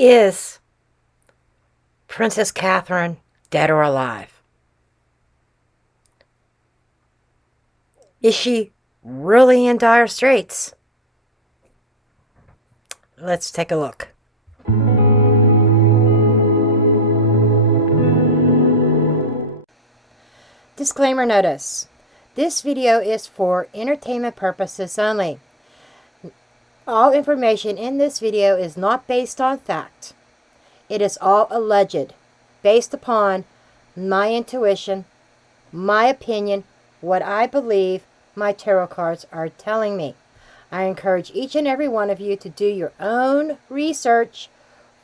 Is Princess Catherine dead or alive? Is she really in dire straits? Let's take a look. Disclaimer notice. This video is for entertainment purposes only. All information in this video is not based on fact. It is all alleged, based upon my intuition, my opinion, what I believe my tarot cards are telling me. I encourage each and every one of you to do your own research,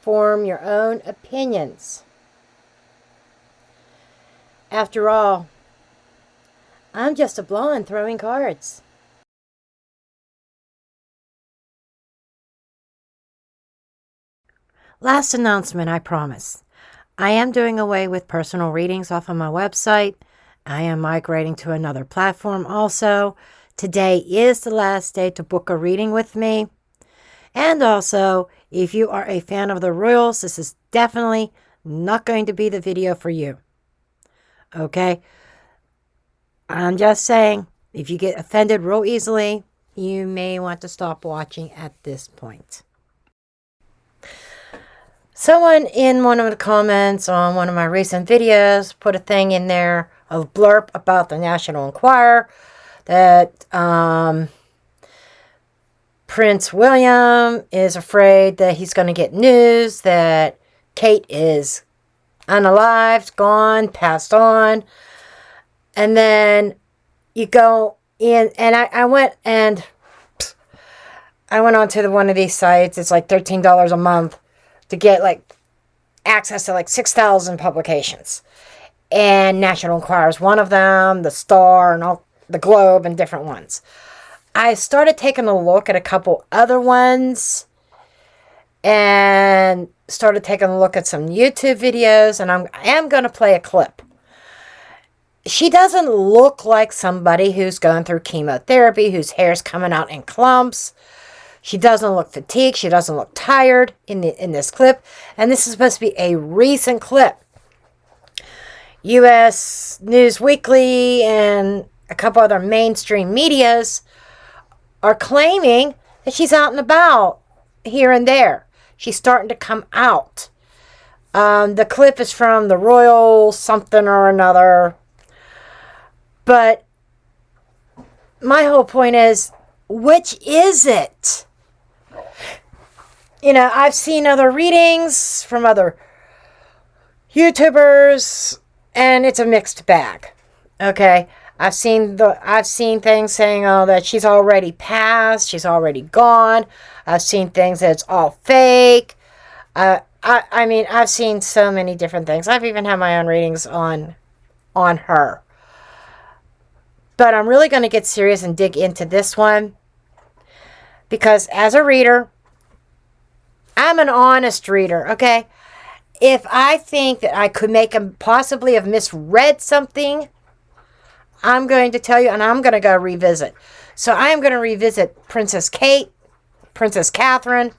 form your own opinions. After all, I'm just a blonde throwing cards. Last announcement, I promise. I am doing away with personal readings off of my website. I am migrating to another platform also. Today is the last day to book a reading with me. And also, if you are a fan of the Royals, this is definitely not going to be the video for you. Okay? I'm just saying, if you get offended real easily, you may want to stop watching at this point. Someone in one of the comments on one of my recent videos put a thing in there, a blurb about the National Enquirer, that Prince William is afraid that he's going to get news that Kate is unalived, gone, passed on. And then you go in, and I went onto one of these sites. It's like $13 a month to get like access to like 6,000 publications. And National Enquirer is one of them, the Star and all, the Globe and different ones. I started taking a look at a couple other ones and started taking a look at some YouTube videos, and I am going to play a clip. She doesn't look like somebody who's going through chemotherapy, whose hair's coming out in clumps. She doesn't look fatigued. She doesn't look tired in this clip. And this is supposed to be a recent clip. U.S. News Weekly and a couple other mainstream medias are claiming that she's out and about here and there. She's starting to come out. The clip is from the Royal something or another. But my whole point is, which is it? You know, I've seen other readings from other YouTubers, and it's a mixed bag. Okay, I've seen things saying, oh, that she's already passed, she's already gone. I've seen things that it's all fake. I mean, I've seen so many different things. I've even had my own readings on her. But I'm really going to get serious and dig into this one. Because as a reader, I'm an honest reader, okay? If I think that I could possibly have misread something, I'm going to tell you, and I'm going to go revisit. So I'm going to revisit Princess Kate, Princess Catherine,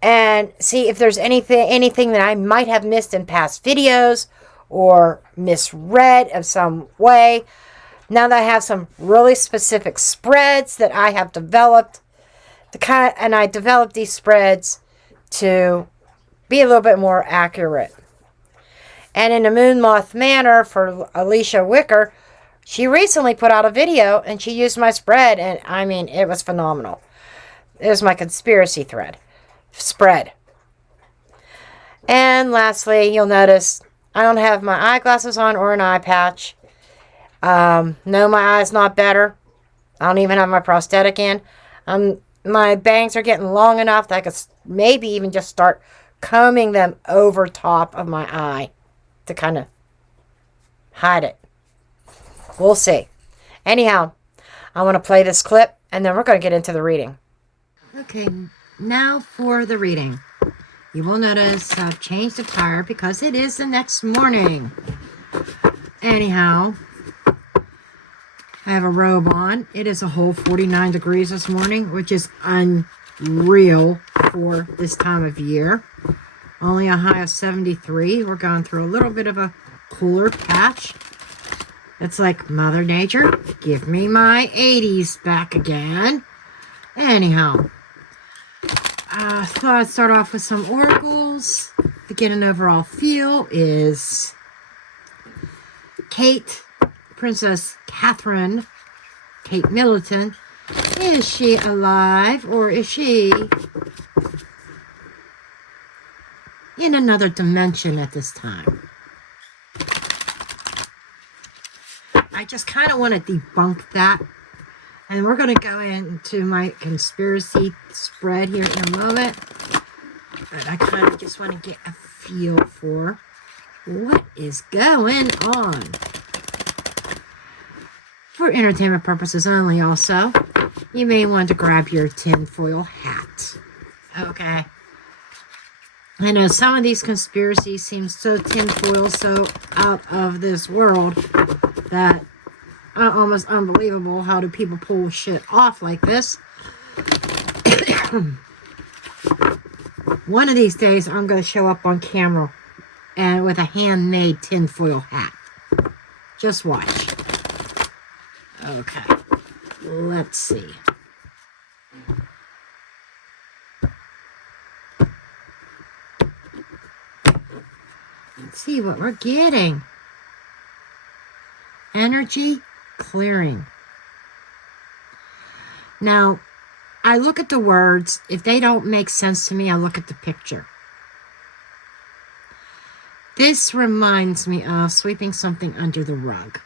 and see if there's anything that I might have missed in past videos or misread of some way. Now that I have some really specific spreads that I have developed, and I developed these spreads to be a little bit more accurate. And in a Moon Moth manner for Alicia Wicker, she recently put out a video and she used my spread, and I mean, it was phenomenal. It was my conspiracy spread. And lastly, you'll notice I don't have my eyeglasses on or an eye patch. No, my eye's not better. I don't even have my prosthetic in. My bangs are getting long enough that I could maybe even just start combing them over top of my eye to kind of hide it. We'll see. Anyhow, I want to play this clip, and then we're going to get into the reading. Okay, now for the reading. You will notice I've changed the tire because it is the next morning. Anyhow, I have a robe on. It is a whole 49 degrees this morning, which is real for this time of year. Only a high of 73. We're going through a little bit of a cooler patch. It's like, Mother Nature, give me my 80s back again. Anyhow, I thought I'd start off with some oracles to get an overall feel. Is Kate, Princess Catherine, Kate Middleton, is she alive or is she in another dimension at this time? I just kind of want to debunk that. And we're going to go into my conspiracy spread here in a moment. But I kind of just want to get a feel for what is going on. For entertainment purposes only also, you may want to grab your tinfoil hat. Okay. I know some of these conspiracies seem so tinfoil, so out of this world, that almost unbelievable. How do people pull shit off like this? One of these days, I'm going to show up on camera and with a handmade tinfoil hat. Just watch. Okay. Let's see. Let's see what we're getting. Energy clearing. Now, I look at the words. If they don't make sense to me, I look at the picture. This reminds me of sweeping something under the rug.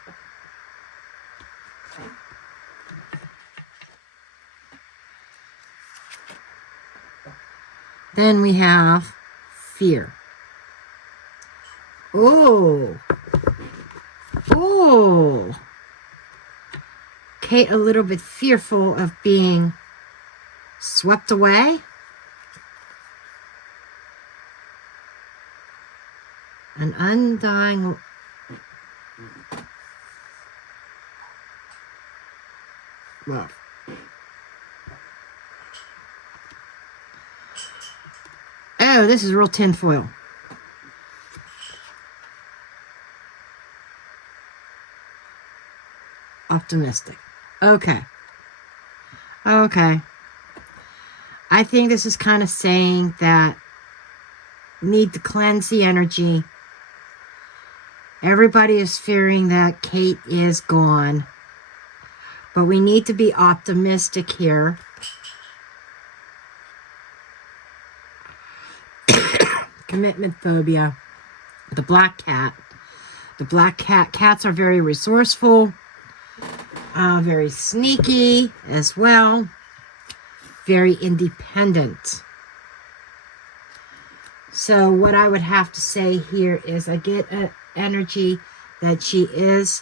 Then we have fear. Oh. Oh. Kate a little bit fearful of being swept away. An undying love. Oh, this is real tinfoil. Optimistic. Okay. Okay. I think this is kind of saying that need to cleanse the energy. Everybody is fearing that Kate is gone. But we need to be optimistic here. Commitment phobia. The black cat. The black cat. Cats are very resourceful. Very sneaky as well. Very independent. So what I would have to say here is I get an energy that she is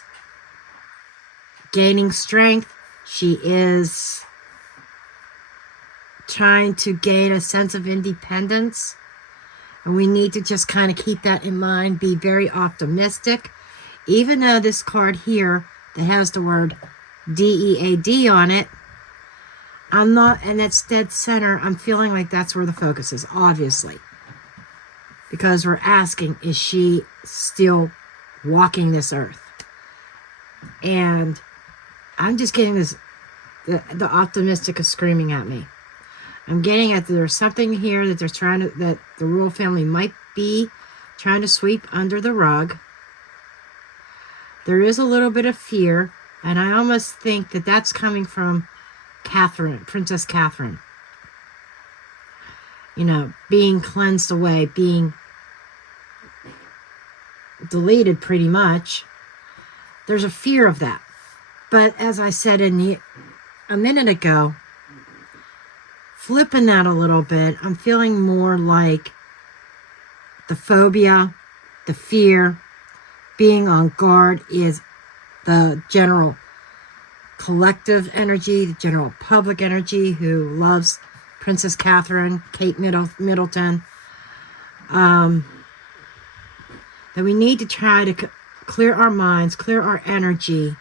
gaining strength. She is trying to gain a sense of independence. And we need to just kind of keep that in mind. Be very optimistic. Even though this card here that has the word DEAD on it, I'm not, and it's dead center. I'm feeling like that's where the focus is, obviously. Because we're asking, is she still walking this earth? And I'm just getting this, the optimistic is screaming at me. I'm getting at there's something here that they're trying to, that the royal family might be trying to sweep under the rug. There is a little bit of fear, and I almost think that that's coming from Catherine, Princess Catherine. You know, being cleansed away, being deleted pretty much. There's a fear of that. But as I said a minute ago, flipping that a little bit, I'm feeling more like the phobia, the fear, being on guard is the general collective energy, the general public energy who loves Princess Catherine, Kate Middleton. That we need to try to clear our minds, clear our energy,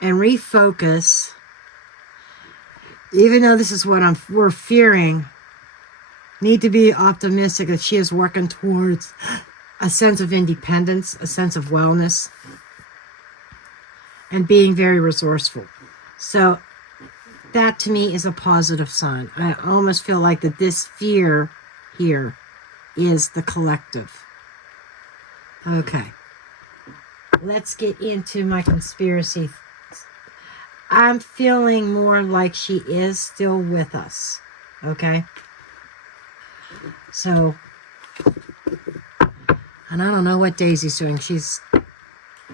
and refocus. even though this is what we're fearing, need to be optimistic that she is working towards a sense of independence, a sense of wellness, and being very resourceful. So that to me is a positive sign. I almost feel like that this fear here is the collective. Okay. Let's get into my conspiracy. I'm feeling more like she is still with us. Okay? So, and I don't know what Daisy's doing.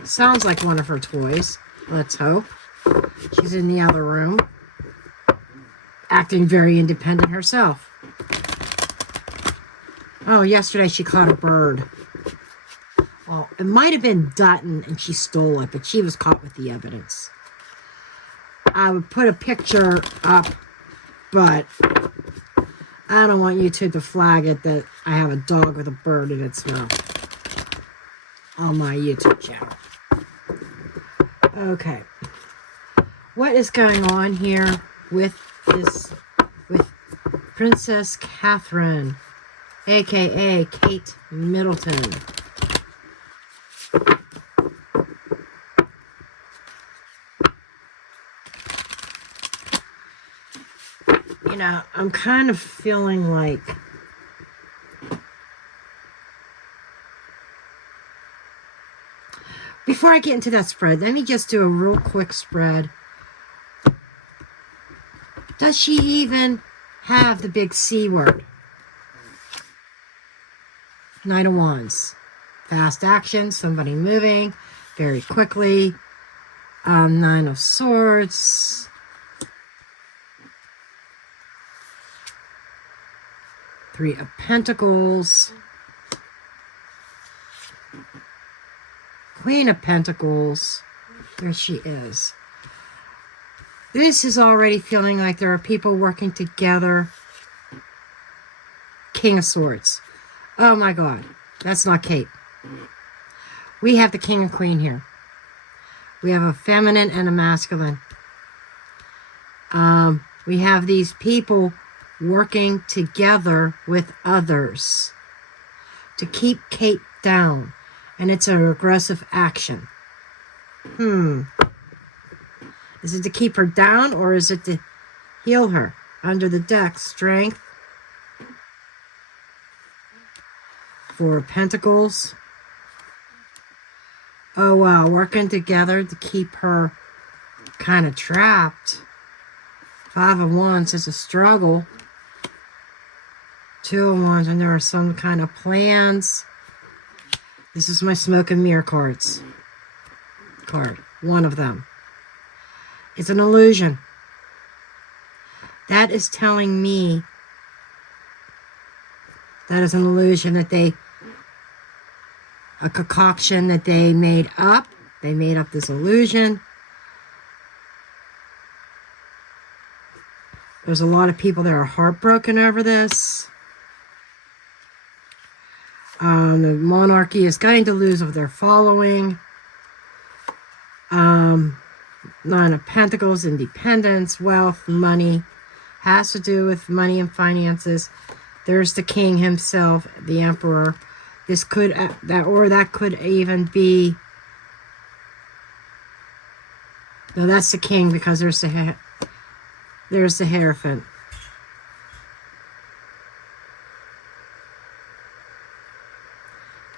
Sounds like one of her toys. Let's hope. She's in the other room, acting very independent herself. Oh, yesterday she caught a bird. Well, it might have been Dutton and she stole it, but she was caught with the evidence. I would put a picture up, but I don't want YouTube to flag it that I have a dog with a bird in its mouth on my YouTube channel. Okay. What is going on here with Princess Catherine, aka Kate Middleton? You know, I'm kind of feeling like before I get into that spread, let me just do a real quick spread. Does she even have the big C word? Knight of Wands. Fast action, somebody moving very quickly. Nine of Swords. Three of Pentacles. Queen of Pentacles. There she is. This is already feeling like there are people working together. King of Swords. Oh my God. That's not Kate. We have the King and Queen here. We have a feminine and a masculine. We have these people working together with others to keep Kate down. And it's an aggressive action. Is it to keep her down or is it to heal her? Under the deck, Strength. Four of Pentacles. Oh wow, working together to keep her kind of trapped. Five of Wands is a struggle. Two of Wands, and there are some kind of plans. This is my Smoke and Mirror card. One of them. It's an illusion. That is telling me that is an illusion that a concoction that they made up. They made up this illusion. There's a lot of people that are heartbroken over this. The monarchy is going to lose of their following. Nine of Pentacles, independence, wealth, money. Has to do with money and finances. There's the king himself, the emperor. This could, that could even be, no, that's the king because there's the Hierophant.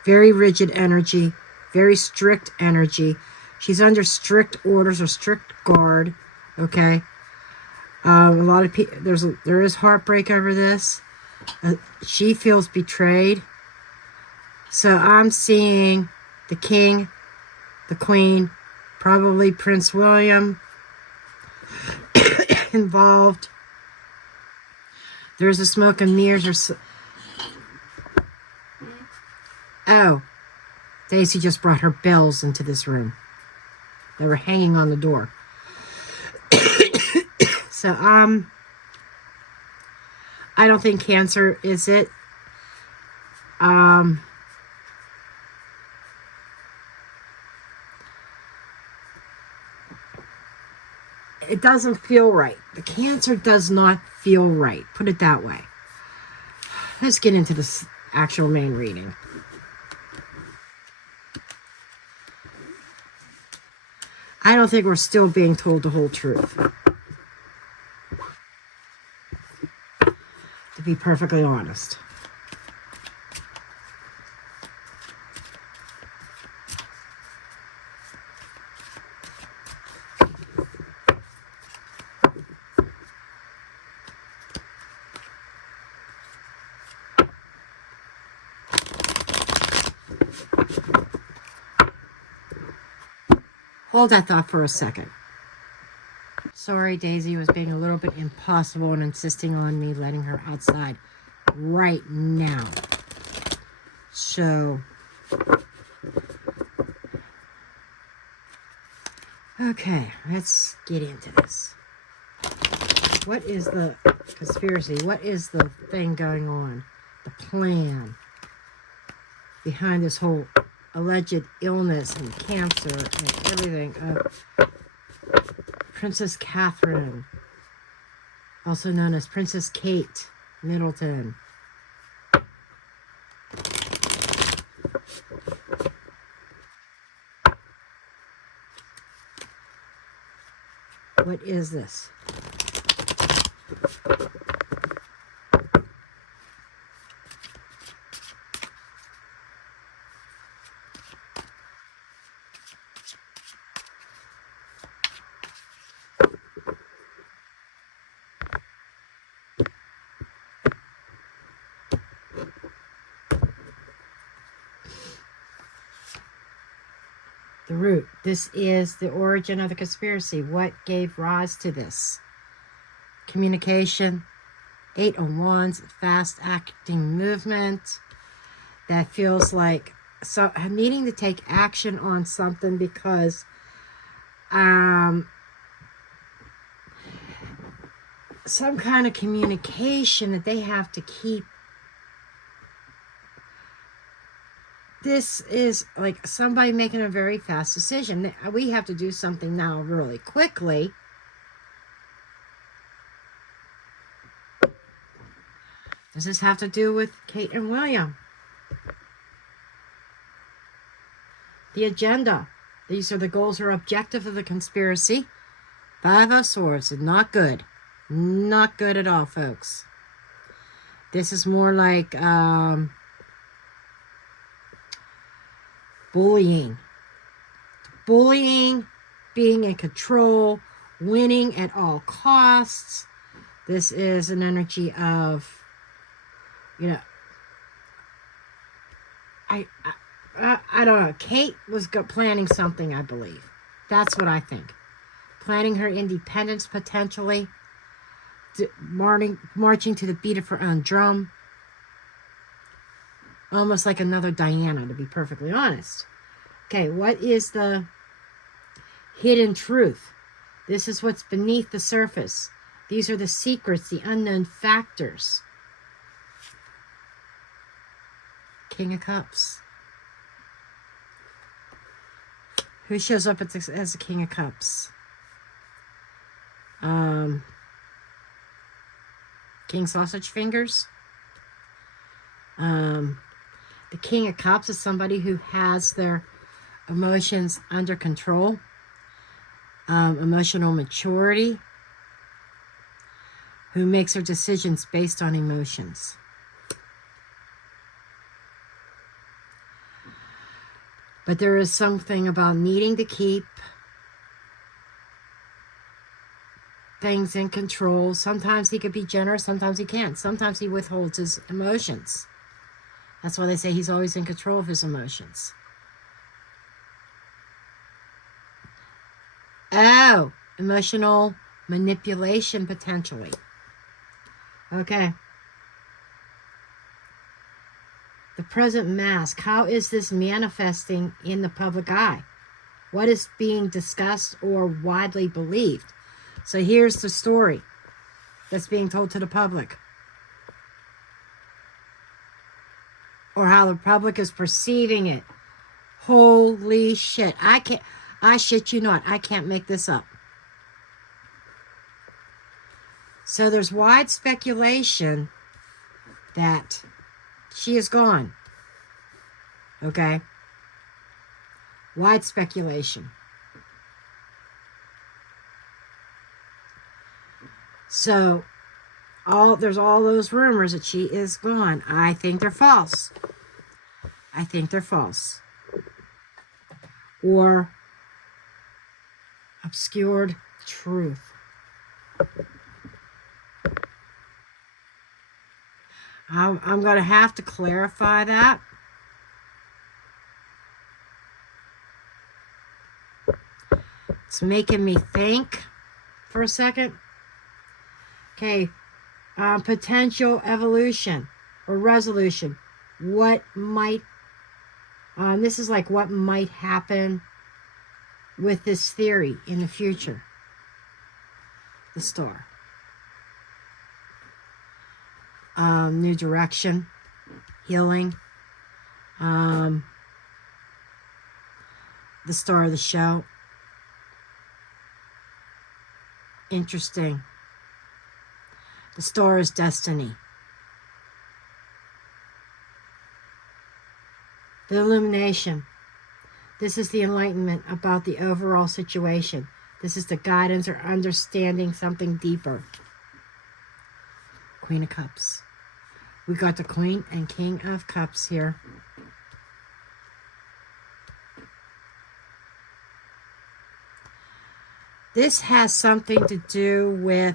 Very rigid energy, very strict energy. She's under strict orders or strict guard, okay? A lot of people, there is heartbreak over this. She feels betrayed. So I'm seeing the king, the queen, probably Prince William involved. There's a Smoke and Mirrors. Oh, Daisy just brought her bells into this room. They were hanging on the door. So, I don't think Cancer is it. it doesn't feel right. The cancer does not feel right. Put it that way. Let's get into this actual main reading. I don't think we're still being told the whole truth. To be perfectly honest. Hold that thought for a second. Sorry, Daisy was being a little bit impossible and insisting on me letting her outside right now. So, okay, let's get into this. What is the conspiracy? What is the thing going on? The plan behind this whole alleged illness and cancer and everything. Princess Catherine, also known as Princess Kate Middleton. What is this? The root. This is the origin of the conspiracy. What gave rise to this? Communication. 8 of Wands, fast-acting movement that feels like needing to take action on something because some kind of communication that they have to keep. This is like somebody making a very fast decision. We have to do something now really quickly. Does this have to do with Kate and William? The agenda. These are the goals or objective of the conspiracy. 5 of Swords. Not good. Not good at all, folks. This is more like bullying. Bullying, being in control, winning at all costs. This is an energy of, I don't know. Kate was planning something, I believe. That's what I think. Planning her independence, potentially. Marching to the beat of her own drum. Almost like another Diana, to be perfectly honest. Okay, what is the hidden truth? This is what's beneath the surface. These are the secrets, the unknown factors. King of Cups. Who shows up as the King of Cups? King Sausage Fingers. The King of Cups is somebody who has their emotions under control. Emotional maturity. Who makes their decisions based on emotions. But there is something about needing to keep things in control. Sometimes he could be generous, sometimes he can't. Sometimes he withholds his emotions. That's why they say he's always in control of his emotions. Oh, emotional manipulation potentially. Okay. The present mask. How is this manifesting in the public eye? What is being discussed or widely believed? So here's the story that's being told to the public. Or how the public is perceiving it. Holy shit. I shit you not. I can't make this up. So there's wide speculation that she is gone. Okay? Wide speculation. So there's all those rumors that she is gone. I think they're false. I think they're false. Or obscured truth. I'm going to have to clarify that. It's making me think for a second. Okay, potential evolution or resolution. What might, this is like what might happen with this theory in the future. The star. New direction, healing, the star of the show. Interesting. The star is destiny. The illumination. This is the enlightenment about the overall situation. This is the guidance or understanding something deeper. Queen of Cups. We got the Queen and King of Cups here. This has something to do with,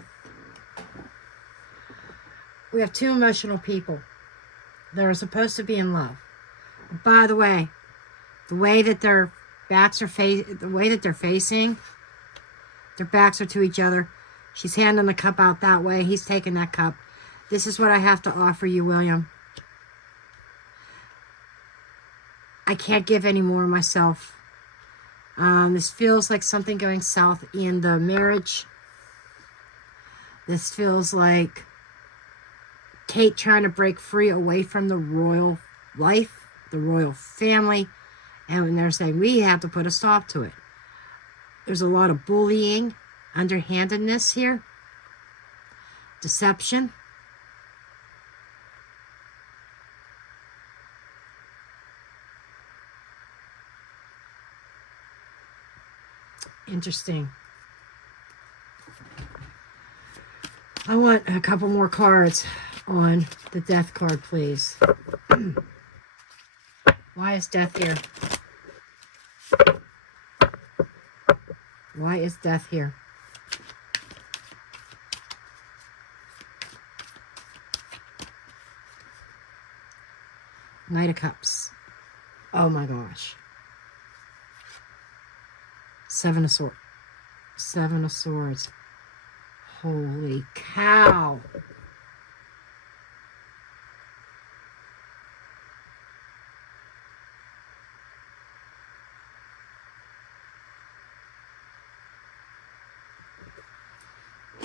we have two emotional people that are supposed to be in love. By the way that their backs are facing, their backs are to each other. She's handing the cup out that way. He's taking that cup. This is what I have to offer you, William. I can't give any more myself. This feels like something going south in the marriage. This feels like Kate trying to break free away from the royal life, the royal family. And when they're saying, we have to put a stop to it. There's a lot of bullying, underhandedness here. Deception. Interesting. I want a couple more cards on the death card, please. Why is death here? Why is death here? Knight of Cups. Oh my gosh. Seven of Swords. Seven of Swords. Holy cow.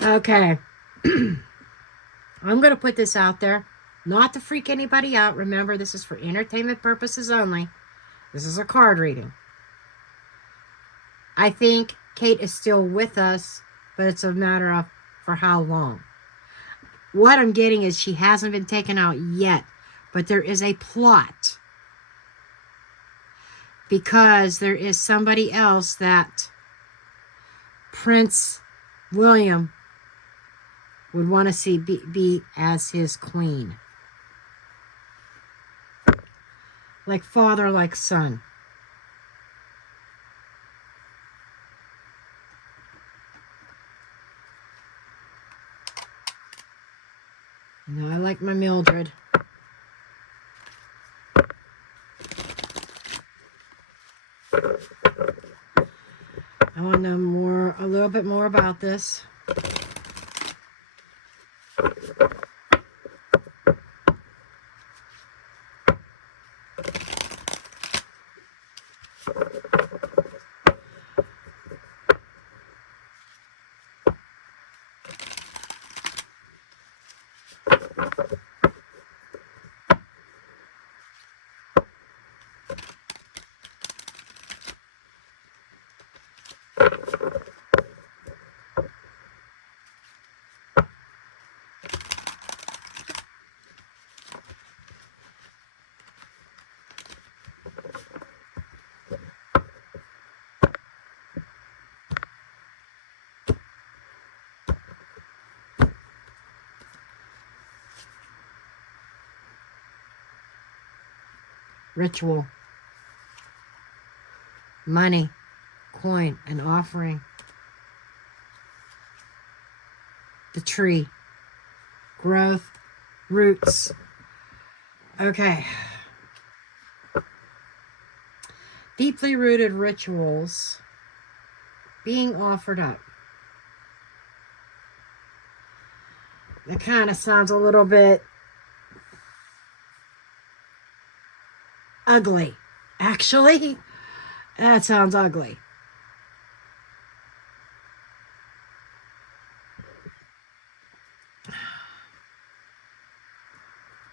Okay. I'm going to put this out there. Not to freak anybody out. Remember, this is for entertainment purposes only. This is a card reading. I think Kate is still with us, but it's a matter of for how long. What I'm getting is she hasn't been taken out yet, but there is a plot. Because there is somebody else that Prince William would want to see be as his queen. Like father, like son. You know, I like my Mildred. I want to know a little bit more about this. ritual, money, coin, an offering, the tree, growth, roots. Okay. Deeply rooted rituals being offered up. That kind of sounds a little bit ugly. Actually, that sounds ugly.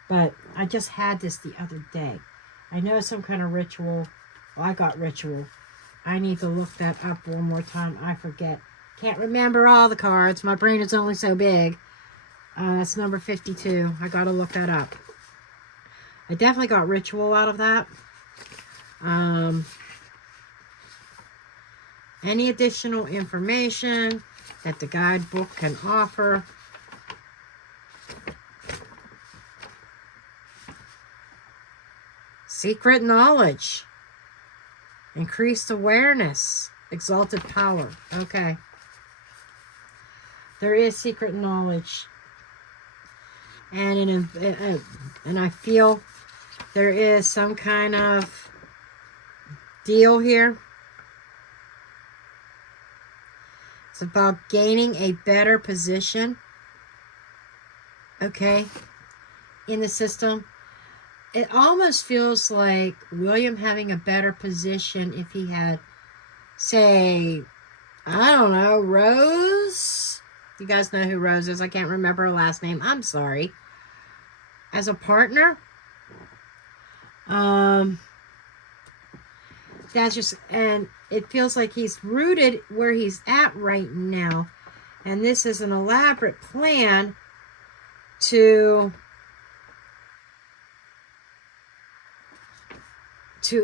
But I just had this the other day. I know some kind of ritual. Well, I got ritual. I need to look that up one more time. I forget. Can't remember all the cards. My brain is only so big. That's number 52. I got to look that up. I definitely got ritual out of that. Any additional information that the guidebook can offer. Secret knowledge. Increased awareness. Exalted power. Okay. There is secret knowledge. And I feel there is some kind of deal here. It's about gaining a better position. Okay. In the system. It almost feels like William having a better position if he had, say, I don't know, Rose? You guys know who Rose is. I can't remember her last name. I'm sorry. As a partner. That's just, and it feels like he's rooted where he's at right now. And this is an elaborate plan to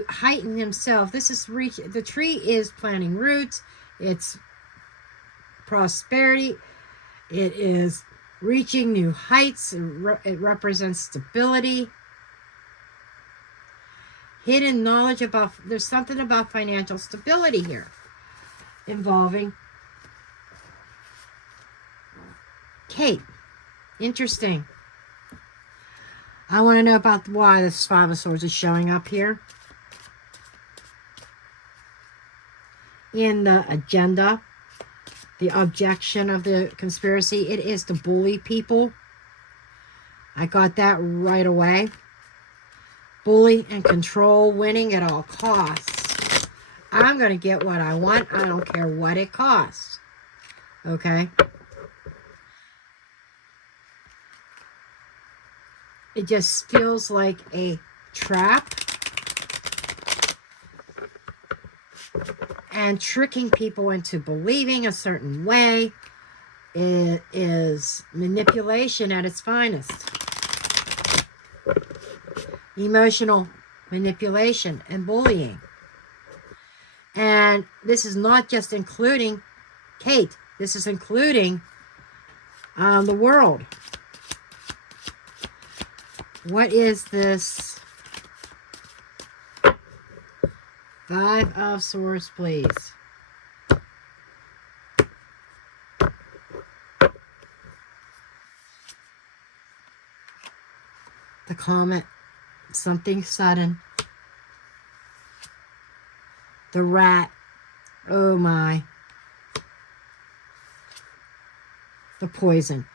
heighten himself. This is the tree is planting roots. It's prosperity. It is reaching new heights. It represents stability. Hidden knowledge about, there's something about financial stability here involving Kate. Interesting. I want to know about why this Five of Swords is showing up here in the agenda, the objection of the conspiracy. It is to bully people. I got that right away. Bully and control, winning at all costs. I'm going to get what I want. I don't care what it costs. Okay? It just feels like a trap. And tricking people into believing a certain way. It is manipulation at its finest. Emotional manipulation and bullying. And this is not just including Kate. This is including the world. What is this? Five of Swords, please. The comet. Something sudden. The rat. Oh my. The poison.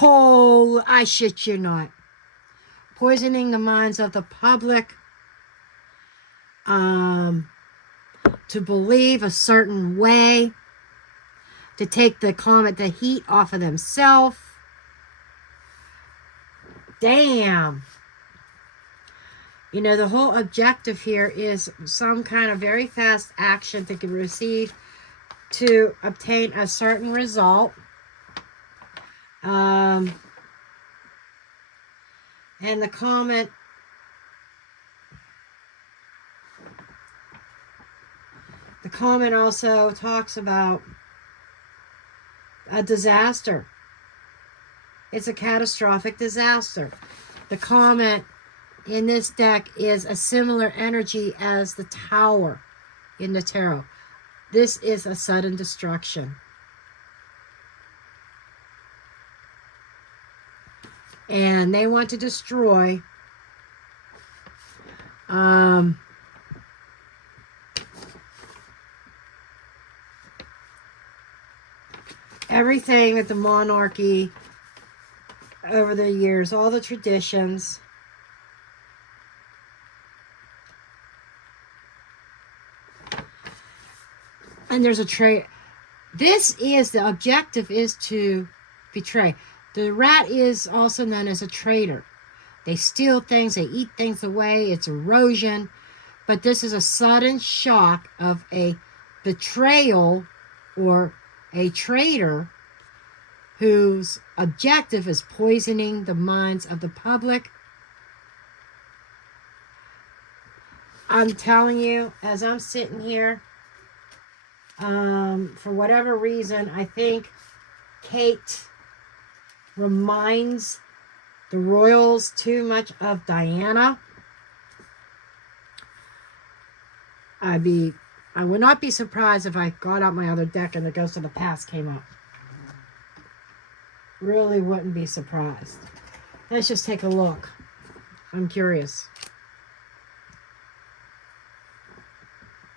Oh, I shit you not. Poisoning the minds of the public. To believe a certain way. To take the comet, the heat off of themselves. Damn. You know, the whole objective here is some kind of very fast action to receive to obtain a certain result. And the comment, also talks about a disaster. It's a catastrophic disaster. The comment in this deck is a similar energy as the Tower in the tarot. This is a sudden destruction. And they want to destroy everything that the monarchy over the years, all the traditions. And there's a trait. This is, the objective is to betray. The rat is also known as a traitor. They steal things, they eat things away, it's erosion. But this is a sudden shock of a betrayal or a traitor whose objective is poisoning the minds of the public. I'm telling you, as I'm sitting here, for whatever reason, I think Kate reminds the royals too much of Diana. I would not be surprised if I got out my other deck and the Ghost of the Past came up. Really wouldn't be surprised. Let's just take a look. I'm curious.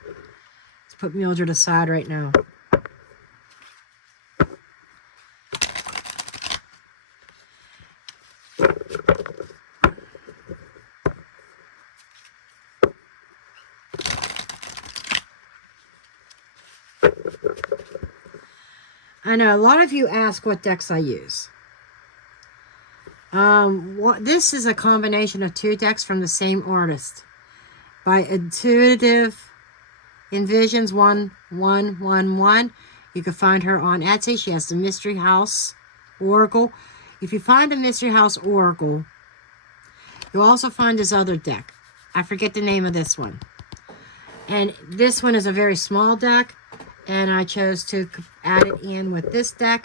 Let's put Mildred aside right now. I know a lot of you ask what decks I use. This is a combination of two decks from the same artist by Intuitive Envisions 1111. You can find her on Etsy. She has the Mystery House Oracle. If you find the Mystery House Oracle, you'll also find this other deck. I forget the name of this one. And this one is a very small deck. And I chose to add it in with this deck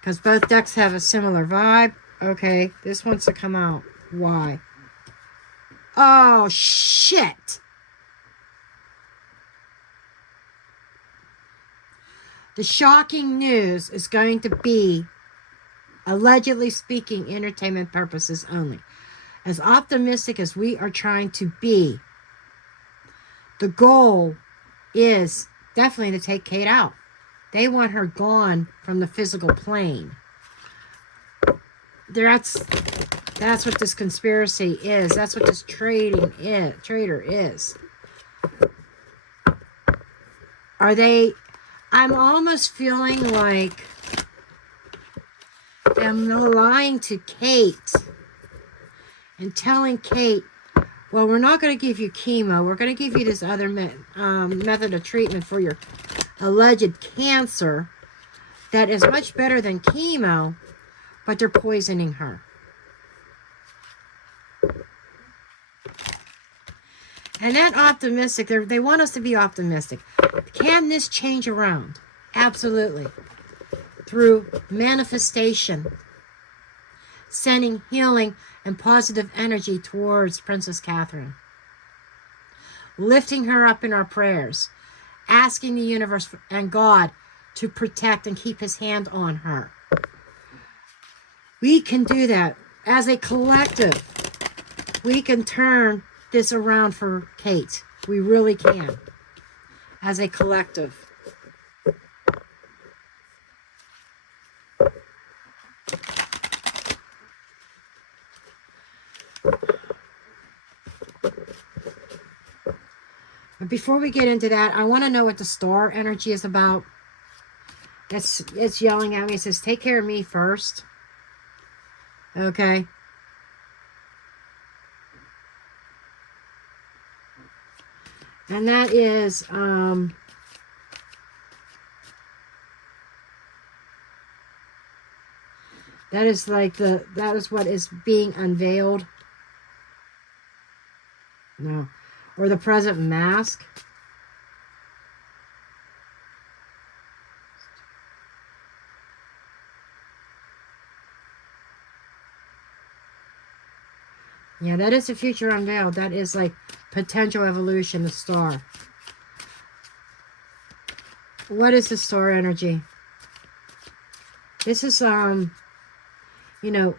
because both decks have a similar vibe. Okay, this wants to come out. Why? Oh, shit. The shocking news is going to be, allegedly speaking, entertainment purposes only. As optimistic as we are trying to be, the goal is definitely to take Kate out. They want her gone from the physical plane. That's what this conspiracy is. That's what this traitor is. Are they... I'm almost feeling like them lying to Kate and telling Kate, well, we're not going to give you chemo. We're going to give you this other method of treatment for your alleged cancer that is much better than chemo, but they're poisoning her. And that optimistic, they want us to be optimistic. Can this change around? Absolutely. Through manifestation, sending healing and positive energy towards Princess Catherine. Lifting her up in our prayers. Asking the universe and God to protect and keep his hand on her. We can do that. As a collective, we can turn this around for Kate. We really can. As a collective. But before we get into that, I want to know what the star energy is about. It's yelling at me. It says, take care of me first. Okay. And that is, that is like that is what is being unveiled. No. Or the present mask. Yeah, that is the future unveiled. That is like potential evolution, the star. What is the star energy? This is, you know,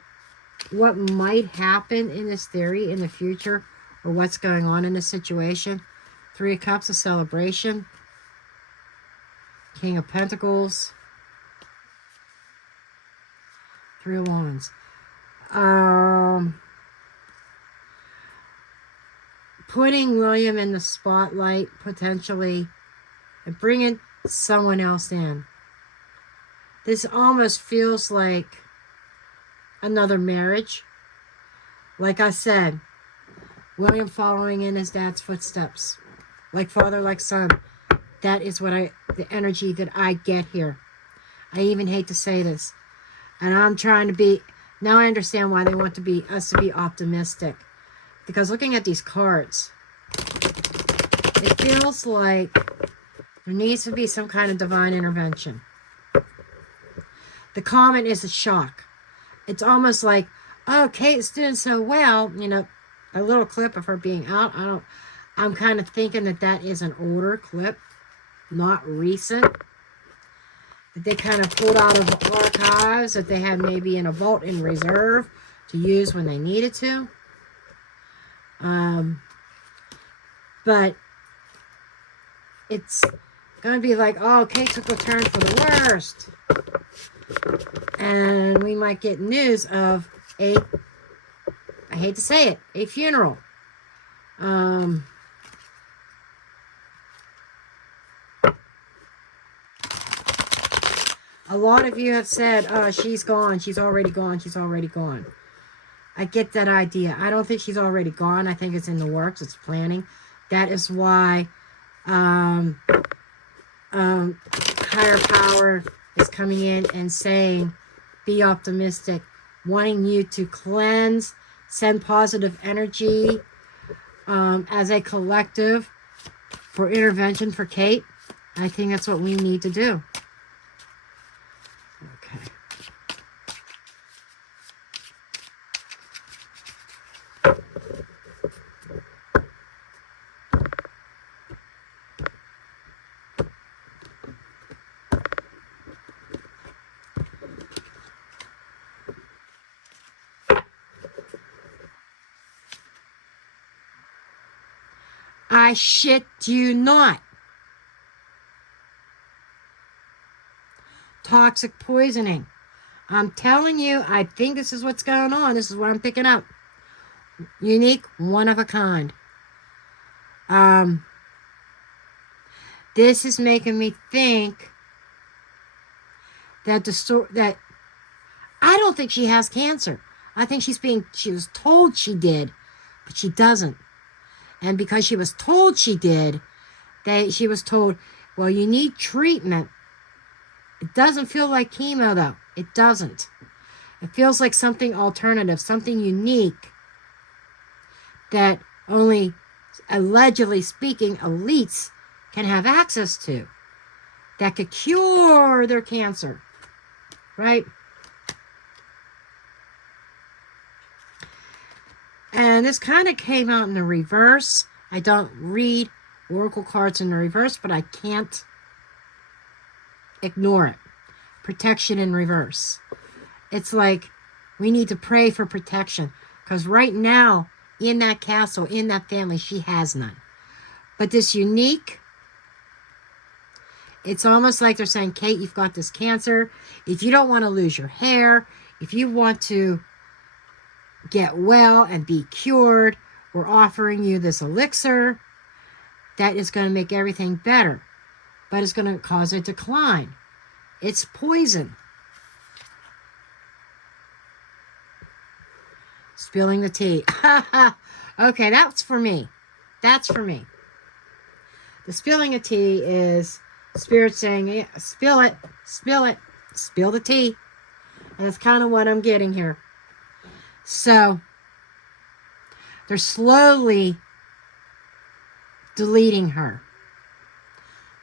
what might happen in this theory in the future, or what's going on in this situation. 3 of Cups, a celebration. King of Pentacles. 3 of Wands. Putting William in the spotlight, potentially, and bringing someone else in. This almost feels like another marriage. Like I said, William following in his dad's footsteps. Like father, like son. That is what the energy that I get here. I even hate to say this. And I'm trying to be, now I understand why they want us to be optimistic. Because looking at these cards, it feels like there needs to be some kind of divine intervention. The comment is a shock. It's almost like, oh, Kate's doing so well. You know, a little clip of her being out. I'm kind of thinking that is an older clip, not recent. That they kind of pulled out of archives that they had maybe in a vault in reserve to use when they needed to. But it's going to be like, oh, Kate took a turn for the worst. And we might get news of I hate to say it, a funeral. A lot of you have said, oh, she's gone. She's already gone. She's already gone. I get that idea. I don't think she's already gone. I think it's in the works. It's planning. That is why higher power is coming in and saying, be optimistic, wanting you to cleanse, send positive energy as a collective for intervention for Kate. I think that's what we need to do. Okay. I shit you not. Toxic poisoning. I'm telling you, I think this is what's going on. This is what I'm picking up. Unique, one of a kind. This is making me think that that I don't think she has cancer. I think she was told she did, but she doesn't. And because she was told she did, she was told, well, you need treatment. It doesn't feel like chemo, though. It doesn't. It feels like something alternative, something unique that only, allegedly speaking, elites can have access to, that could cure their cancer, right? And this kind of came out in the reverse. I don't read oracle cards in the reverse, but I can't ignore it. Protection in reverse. It's like we need to pray for protection. Because right now, in that castle, in that family, she has none. But this unique, it's almost like they're saying, Kate, you've got this cancer. If you don't want to lose your hair, if you want to get well and be cured, we're offering you this elixir that is going to make everything better, but it's going to cause a decline. It's poison. Spilling the tea. Okay, that's for me. That's for me. The spilling of tea is spirit saying, yeah, spill it, spill it, spill the tea. And that's kind of what I'm getting here. So, they're slowly deleting her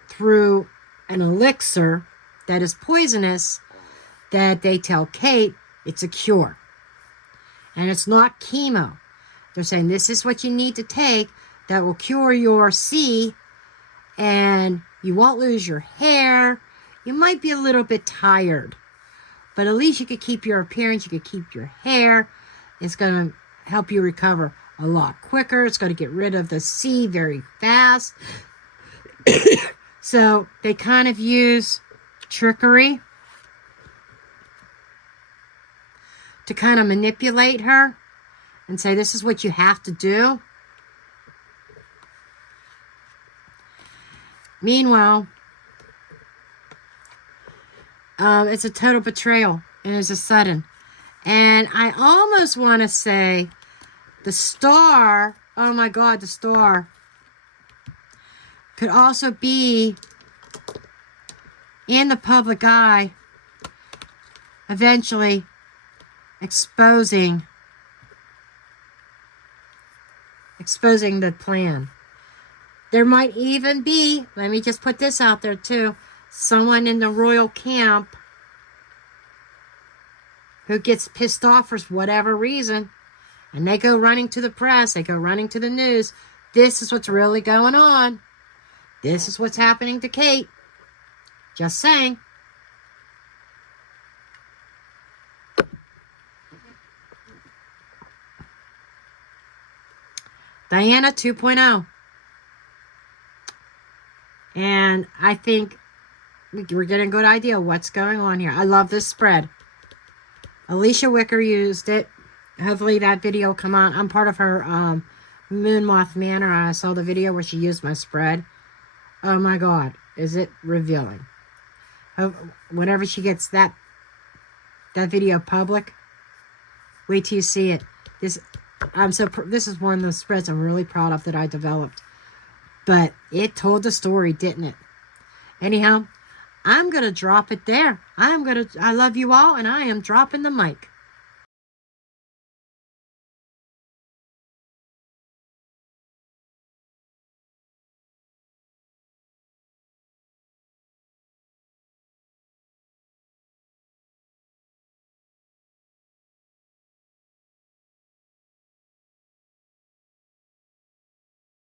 through an elixir that is poisonous that they tell Kate it's a cure. And it's not chemo. They're saying this is what you need to take that will cure your C, and you won't lose your hair. You might be a little bit tired, but at least you could keep your appearance. You could keep your hair. It's going to help you recover a lot quicker. It's going to get rid of the C very fast. So they kind of use trickery to kind of manipulate her and say, this is what you have to do. Meanwhile, it's a total betrayal, and it's a sudden. And I almost want to say the star, oh my God, the star could also be in the public eye, eventually exposing the plan. There might even be, let me just put this out there too, someone in the royal camp who gets pissed off for whatever reason, and they go running to the press, they go running to the news. This is what's really going on. This is what's happening to Kate. Just saying. Diana 2.0. And I think we're getting a good idea of what's going on here. I love this spread. Alicia Wicker used it. Hopefully that video will come out. I'm part of her Moon Moth Manor. I saw the video where she used my spread. Oh my God. Is it revealing? Whenever she gets that video public, wait till you see it. This is one of the spreads I'm really proud of that I developed. But it told the story, didn't it? Anyhow, I'm going to drop it there. I love you all, and I am dropping the mic.